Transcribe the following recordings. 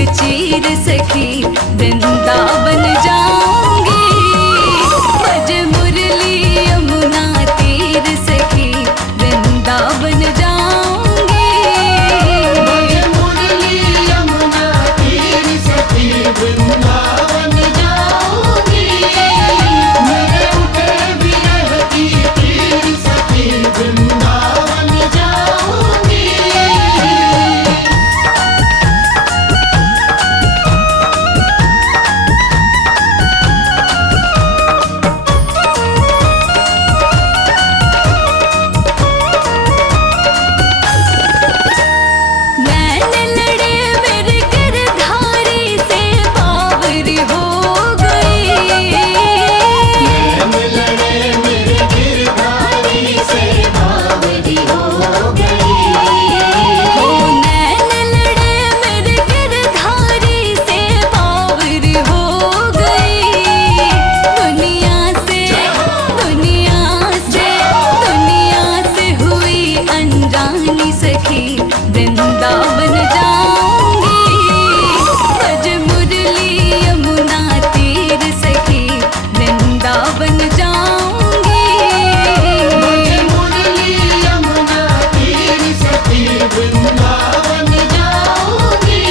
दिल चीर सखी वृंदावन जाऊंगी। बज मुरली यमुना तीर सखी वृंदावन जाऊंगी। बज मुरली यमुना तीर सखी वृंदावन जाऊंगी। मेरे उठे विरह की तीर सखी वृंदावन जाऊंगी। वृंदावन जाऊंगी। बज मुरली यमुना तीर सखी वृंदावन जाऊंगी। बज मुरली यमुना तीर सखी वृंदावन जाऊंगी।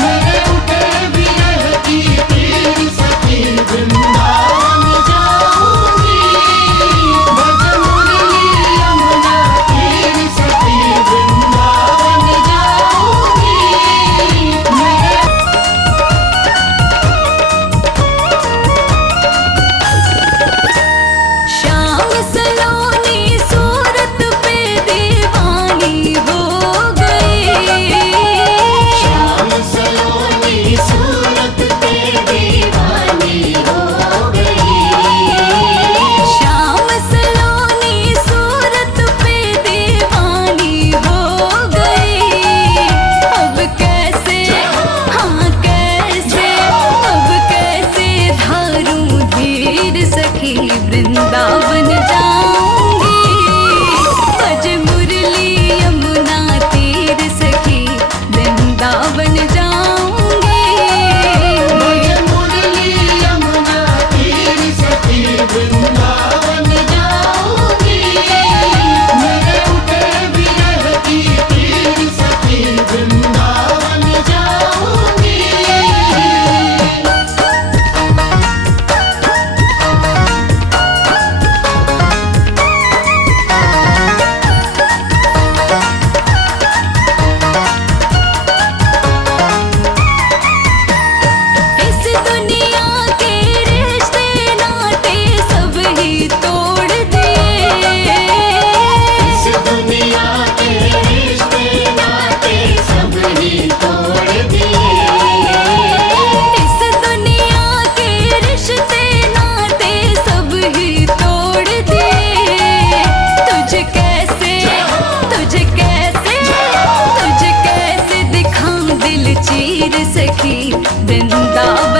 मेरे उठे विरह की तीर सखी वृंदावन जाऊंगी। बज मुरली यमुना तीर सखी वृंदावन जाऊंगी। मेरे श्याम सलोनी सूरत पे दीवानी हो गई। श्याम सलोनी सूरत पे दीवानी हो गई। श्याम सलोनी सूरत पे दीवानी हो गई। अब कैसे हाँ कैसे अब कैसे धारूं धीर सखी वृंदावन जाऊंगी। बज मुरली यमुना तीर सखी वृंदावन जाऊंगी। बज मुरली यमुना तीर सखी वृंदावन जाऊंगी। मेरे उठे विरह की तीर सखी वृंदावन जाऊंगी। इस दुनिया के रिश्ते नाते सब ही तोड़ दिए। इस दुनिया के रिश्ते नाते सब ही तोड़ दिए। इस दुनिया के रिश्ते नाते सब ही तोड़ दिए। तुझे कैसे दिखाऊं दिल चीर सखी वृंदावन